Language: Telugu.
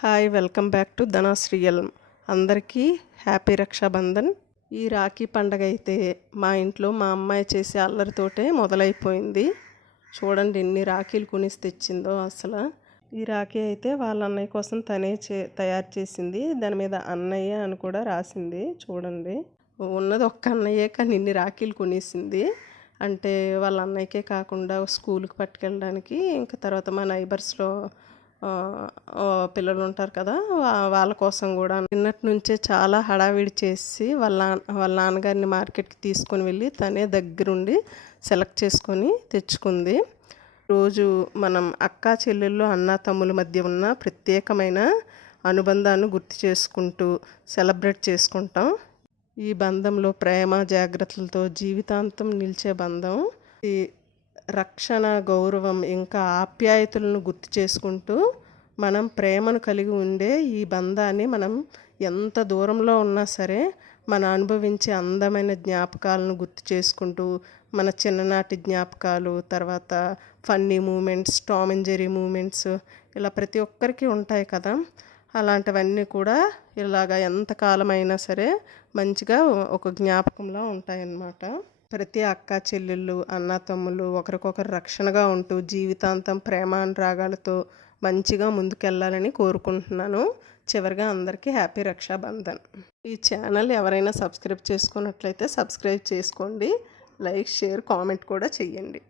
Hi welcome back to ధనాస్ real. అందరికీ హ్యాపీ రక్షాబంధన్. ఈ రాఖీ పండగ అయితే మా ఇంట్లో మా అమ్మాయి చేసే అల్లరితోటే మొదలైపోయింది. చూడండి ఎన్ని రాఖీలు కొనిసి తెచ్చిందో. అసలు ఈ రాఖీ అయితే వాళ్ళ అన్నయ్య కోసం తనే తయారు చేసింది. దాని మీద అన్నయ్య అని కూడా రాసింది. చూడండి, ఉన్నది ఒక్క అన్నయ్యే కానీ ఇన్ని రాఖీలు కొనేసింది. అంటే వాళ్ళ అన్నయ్యకే కాకుండా స్కూల్కి పట్టుకెళ్ళడానికి, ఇంకా తర్వాత మా నైబర్స్లో పిల్లలు ఉంటారు కదా, వాళ్ళ కోసం కూడా నిన్నటి నుంచే చాలా హడావిడి చేసి వాళ్ళ నాన్నగారిని మార్కెట్కి తీసుకొని వెళ్ళి తనే దగ్గరుండి సెలెక్ట్ చేసుకొని తెచ్చుకుంది. రోజు మనం అక్కా చెల్లెళ్ళు అన్నా తమ్ముల మధ్య ఉన్న ప్రత్యేకమైన అనుబంధాన్ని గుర్తు చేసుకుంటూ సెలబ్రేట్ చేసుకుంటాం. ఈ బంధంలో ప్రేమ జాగ్రత్తలతో జీవితాంతం నిలిచే బంధం. ఈ రక్షణ, గౌరవం, ఇంకా ఆప్యాయతలను గుర్తు చేసుకుంటూ మనం ప్రేమను కలిగి ఉండే ఈ బంధాన్ని మనం ఎంత దూరంలో ఉన్నా సరే మనం అనుభవించే అందమైన జ్ఞాపకాలను గుర్తు చేసుకుంటూ, మన చిన్ననాటి జ్ఞాపకాలు, తర్వాత funny moments, Tom and Jerry moments, ఇలా ప్రతి ఒక్కరికి ఉంటాయి కదా, అలాంటివన్నీ కూడా ఇలాగ ఎంతకాలమైనా సరే మంచిగా ఒక జ్ఞాపకంలా ఉంటాయన్నమాట. ప్రతి అక్క చెల్లెళ్ళు అన్న తమ్ముళ్ళు ఒకరికొకరు రక్షణగా ఉంటూ జీవితాంతం ప్రేమానురాగాలతో మంచిగా ముందుకెళ్ళాలని కోరుకుంటున్నాను. చివరిగా అందరికీ హ్యాపీ రక్షాబంధన్. ఈ ఛానల్ ఎవరైనా సబ్స్క్రైబ్ చేసుకున్నట్లయితే సబ్స్క్రైబ్ చేసుకోండి. లైక్, షేర్, కామెంట్ కూడా చెయ్యండి.